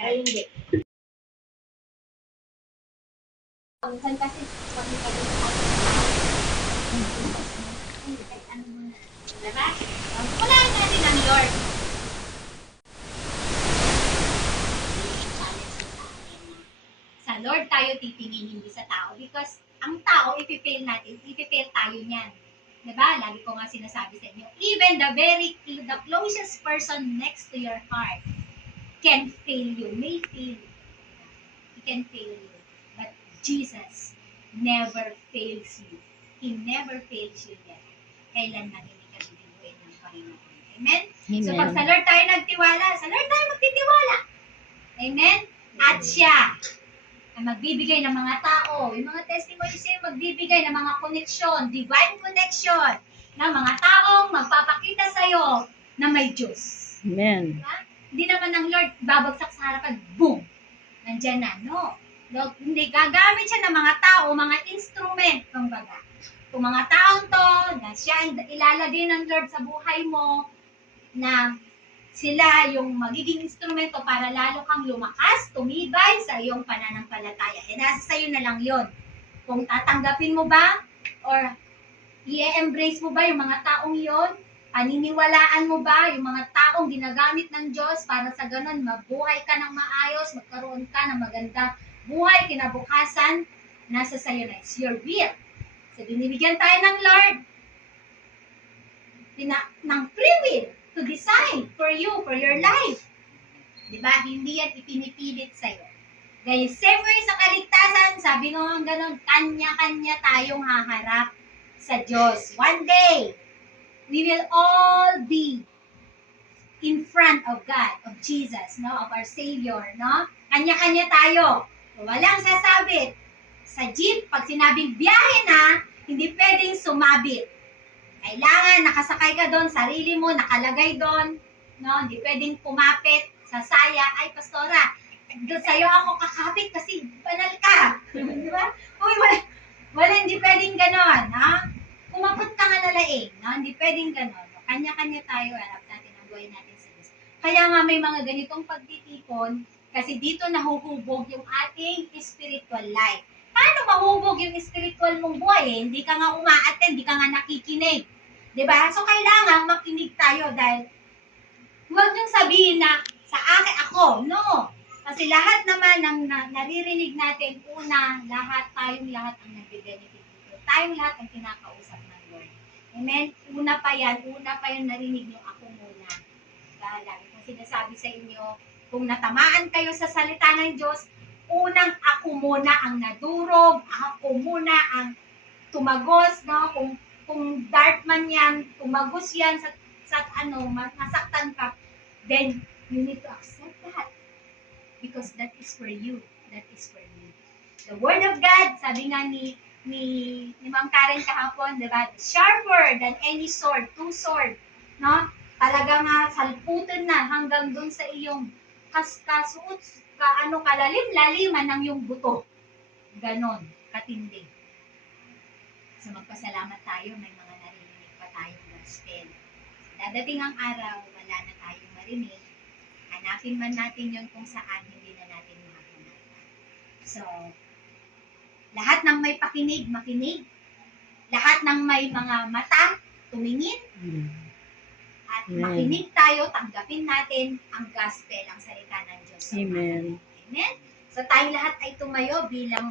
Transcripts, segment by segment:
Ay, hindi. Minsan kasi, pag ano muna. Diba? Unahin natin ang Lord. Sa Lord tayo titingin, hindi sa tao. Because ang tao, ipifail natin, ipifail tayo niyan. Diba? Lagi ko nga sinasabi sa inyo, even the closest person next to your heart can fail you, may fail you. He can fail you. But Jesus never fails you. He never fails you yet. Kailan man hindi ka bibigoyin ng Panginoon. Amen? Amen. So pag sa Lord tayo nagtiwala, sa Lord tayo magtitiwala. Amen? At siya ang magbibigay ng mga tao, yung mga testimonies sa'yo, magbibigay ng mga connection, divine connection, ng mga taong magpapakita sa'yo na may Diyos. Amen. Diba? Hindi naman ng Lord babagsak sa harapan, boom! Nandyan na, no? Hindi, gagamit siya ng mga tao, mga instrument, kumbaga. Kung mga taong to, na siya ilalagay ng Lord sa buhay mo, na sila yung magiging instrumento para lalo kang lumakas, tumibay sa iyong pananampalataya. E nasa sa'yo na lang yon. Kung tatanggapin mo ba, or i-embrace mo ba yung mga taong yon, paniniwalaan mo ba yung mga taong ginagamit ng Diyos para sa ganun, mabuhay ka ng maayos, magkaroon ka ng magandang buhay, kinabukasan, nasa sa'yo na. It's your will. So, binibigyan tayo ng Lord ng free will to decide for you, for your life. Diba? Hindi yan ipinipilit sa'yo. Guys, same way sa kaligtasan, sabi ko nga ganun, kanya-kanya tayong haharap sa Diyos. One day, we will all be in front of God, of Jesus, no? Of our Savior, no? Kanya-kanya tayo. Walang sasabit. Sa jeep, pag sinabing biyahe na, hindi pwedeng sumabit. Kailangan nakasakay ka doon, sarili mo nakalagay doon, no? Hindi pwedeng pumapit sa saya. Ay, pastora, doon sa'yo ako kakapit kasi banal ka. Di ba? Uy, wala, hindi pwedeng ganon, ha? Kumapit ka nga nalaing, no? Hindi pwedeng ganon. Kanya-kanya tayo, harap natin ang buhay natin sa Diyos. Kaya nga may mga ganitong pagtitipon, kasi dito nahuhubog yung ating spiritual life. Paano mahubog yung spiritual mong buhay? Hindi ka nga umaattend, hindi ka nga nakikinig. Diba? So, kailangan makinig tayo dahil huwag niyong sabihin na sa akin ako. No. Kasi lahat naman ng naririnig natin, una, lahat ang nag-benefit dito. Tayong lahat ang kinakausap ng Lord. Amen? Una pa yan narinig niyo ako muna. Dahil lagi kong sinasabi sa inyo, kung natamaan kayo sa salita ng Diyos, unang ako muna ang nadurog, ako muna ang tumagos, no? Kung dark man yan, tumagos yan sa nasaktan ka, then you need to accept that. Because that is for you. That is for you. The Word of God, sabi nga ni Ma'am Karen kahapon, diba? Sharper than any sword, two-sword, no? Talaga nga, salputin na hanggang dun sa iyong kasuot, kalalim-laliman ng yung buto. Ganon, katindi. So magpasalamat tayo, may mga narinig pa tayong gospel. Dadating ang araw, wala na tayong marinig. Hanapin man natin yon kung saan hindi na natin mahanap. So, lahat ng may pakinig, makinig. Lahat ng may mga mata, tumingin. At makinig tayo, tanggapin natin ang gospel, ang salita ng Diyos. Amen. Amen? So, tayong lahat ay tumayo bilang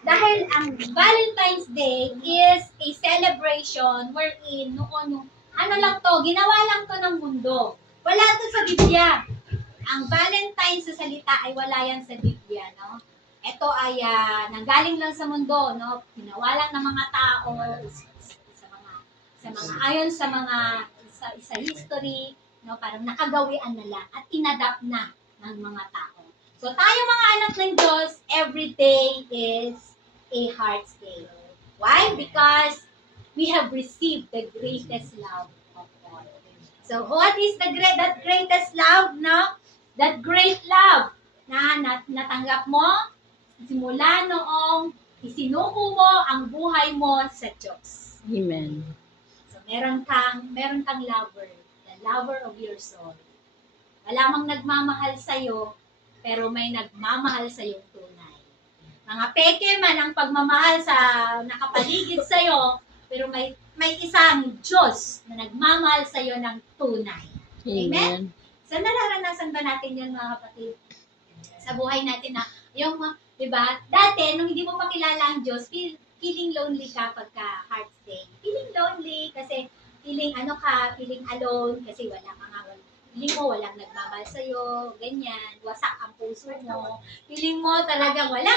dahil ang Valentine's Day is a celebration wherein noon, ginawa lang to ng mundo. Wala to sa Biblia. Ang Valentine's sa salita ay wala yan sa Biblia, no? Ito ay nanggaling lang sa mundo, no? Ginawa lang ng mga tao ayon sa history, no? Parang nakagawian na lang at inadapt na ng mga tao. So tayo mga anak ng Diyos, every day is a Heart's Day. Why? Because we have received the greatest love of all. So what is that greatest love, no? That great love na natanggap mo simula noong isinuko mo ang buhay mo sa Diyos. Amen. So meron kang lover. The lover of your soul. Wala mang nagmamahal sa'yo, pero may nagmamahal sa'yo tunay. Mga peke man ang pagmamahal sa nakapaligid sa'yo, pero may isang Diyos na nagmamahal sa'yo ng tunay. Amen? So, nararanasan ba natin yan, mga kapatid? Sa buhay natin na, yung, di ba, dati, nung hindi mo pa kilala ang Diyos, feeling lonely ka pagka Hearts Day. Feeling lonely kasi feeling feeling alone kasi wala ka nga, feeling mo walang nagmamahal sa'yo, ganyan, wasak ang puso mo. Feeling mo talagang wala.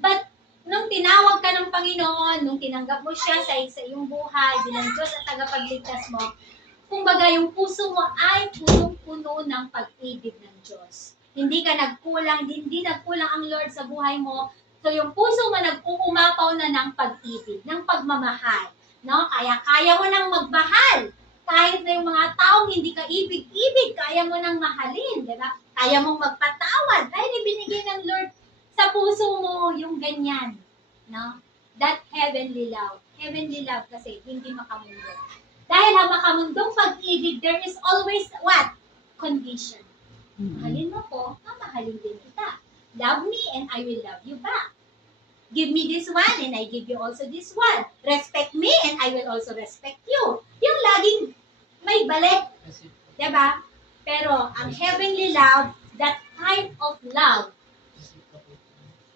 But, nung tinawag ka ng Panginoon, nung tinanggap mo siya sa iyong buhay, bilang Diyos at tagapagligtas mo, kumbaga yung puso mo ay punong-puno ng pag-ibig ng Diyos. Hindi ka nagkulang, hindi nagkulang ang Lord sa buhay mo. So yung puso mo nag-uumapaw na ng pag-ibig, ng pagmamahal. No? Kaya mo nang magmahal. Kahit na yung mga taong hindi ka ibig-ibig, kaya mo nang mahalin. Diba? Kaya mong magpatawad. Dahil ibinigay ng Lord sa puso mo yung ganyan. No? That heavenly love. Heavenly love kasi hindi makamundo. Dahil ang makamundong pag-ibig, there is always what? Condition. Mahalin mo ko, mamahalin din kita. Love me and I will love you back. Give me this one and I give you also this one. Respect me and I will also respect you. Yung laging may balik. Diba? Pero ang heavenly love, that type of love,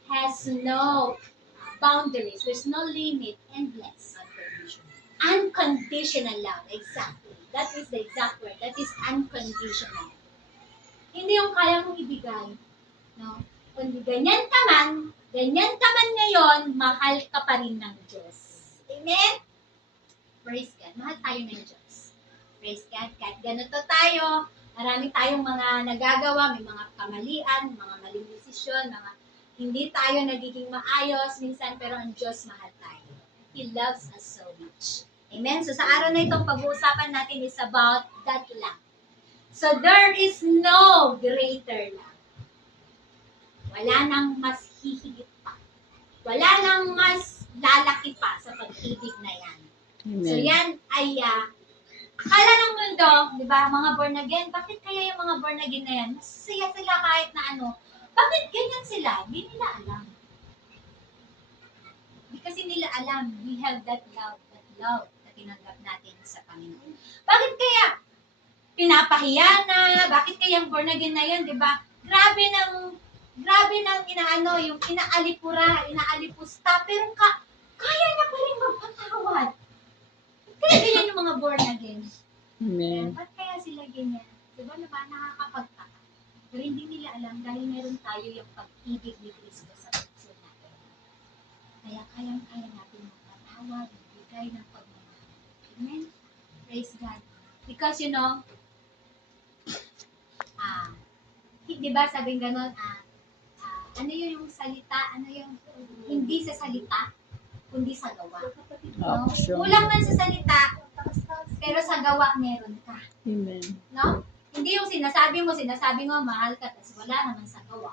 has no boundaries. There's no limit. Endless. Unconditional love. Exactly. That is the exact word. That is unconditional. Hindi yung kaya mong ibigay. No? Kundi ganyan ka man ngayon, mahal ka pa rin ng Diyos. Amen? Praise God. Mahal tayo ng Diyos. Praise God. Kahit ganito tayo, marami tayong mga nagagawa, may mga kamalian, mga maling desisyon, mga hindi tayo nagiging maayos minsan, pero ang Diyos mahal tayo. He loves us so much. Amen? So sa araw na itong pag-uusapan natin is about that love. So there is no greater love. Wala nang mas hihigit pa. Wala nang mas lalaki pa sa pag-ibig na yan. Amen. So yan ay, akala ng mundo, di ba, mga born again, bakit kaya yung mga born again na yan? Masasaya sila kahit na ano. Bakit ganyan sila? Hindi nila alam. Hindi kasi nila alam, we have that love na tinanggap natin sa Panginoon. Bakit kaya pinapahiya na? Bakit kaya yung born again na yan, di ba? Grabe nang yung inaalipusta, pero kaya niya pa rin magpatawad. Kaya ganyan yung mga born again. Amen. Ba't kaya sila ganyan? Diba naman, nakakapagtaka. Pero hindi nila alam dahil meron tayo yung pag-ibig ni Kristo sa puso natin. Kaya kayang-kaya natin magpatawad, magbigay ng pagmamahal. Amen? Praise God. Because di ba sabing ganon, ano yung salita, hindi sa salita, kundi sa gawa. No? Kulang man sa salita, pero sa gawa meron ka. Amen. No? Hindi yung sinasabi mo, mahal ka, tapos wala naman sa gawa.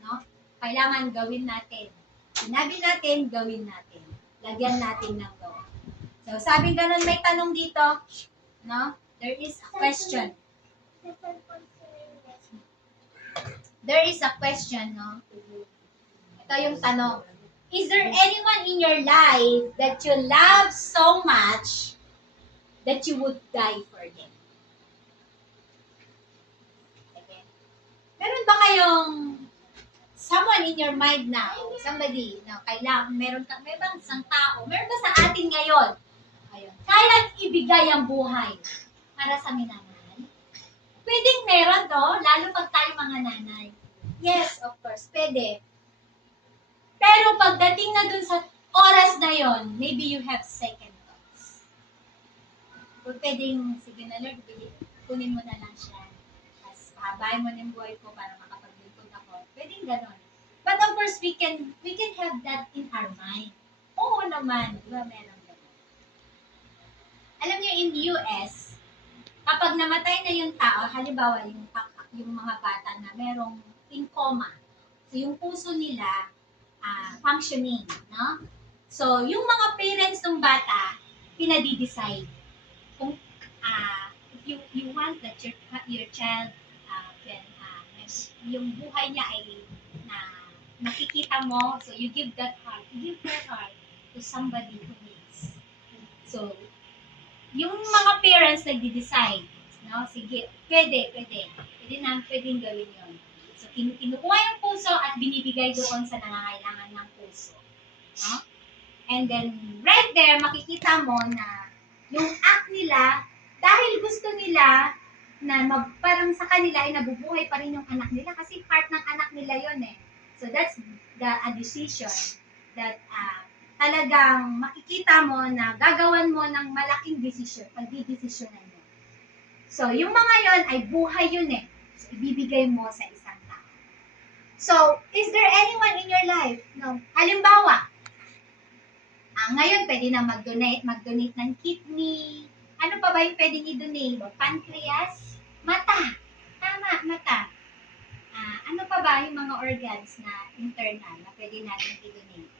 No? Kailangan gawin natin. Sinabi natin, gawin natin. Lagyan natin ng gawa. So, sabi ganon, may tanong dito, no? There is a question. There is a question, no? Ito yung tanong. Is there anyone in your life that you love so much that you would die for them? Okay. Meron ba kayong someone in your mind now? Somebody, no, meron bang isang tao? Meron ba sa atin ngayon? Ayun. Kaya ibigay ang buhay para sa minamahal? Pwedeng meron to, lalo pag tayo mga nanay. Yes, of course, pwede. Pero pagdating na dun sa oras na yon, maybe you have second thoughts. Kung pwedeng, sige na Lord, kunin mo na lang siya. Tapos pahabahin mo na yung buhay ko para makapaglingkod ako. Pwedeng ganon. But of course, we can have that in our mind. Oo naman, di ba meron ganon. Alam niyo, in US, kapag namatay na yung tao, halimbawa yung mga bata na merong in coma, so yung puso nila functioning, no? So, yung mga parents ng bata, pinadi-decide kung you want that your child can yung buhay niya ay na makikita mo, so you give that heart, you give your heart to somebody who needs. So, yung mga parents nagde-decide, no? Sige, pwede na, pwedeng gawin yun. So, kinukuha yung puso at binibigay doon sa nangangailangan ng puso. No? And then, right there, makikita mo na yung act nila, dahil gusto nila na parang sa kanila ay nabubuhay pa rin yung anak nila kasi part ng anak nila yon eh. So that's a decision that talagang makikita mo na gagawan mo ng malaking desisyon, pagdidesisyonan mo. So yung mga yon ay buhay yun eh. So ibibigay mo sa isang tao. So, is there anyone in your life? No. Halimbawa, ngayon pwede na mag-donate ng kidney. Ano pa ba yung pwedeng i-donate? Pancreas? Mata. Tama, mata. Ano pa ba yung mga organs na internal na pwede natin i-donate?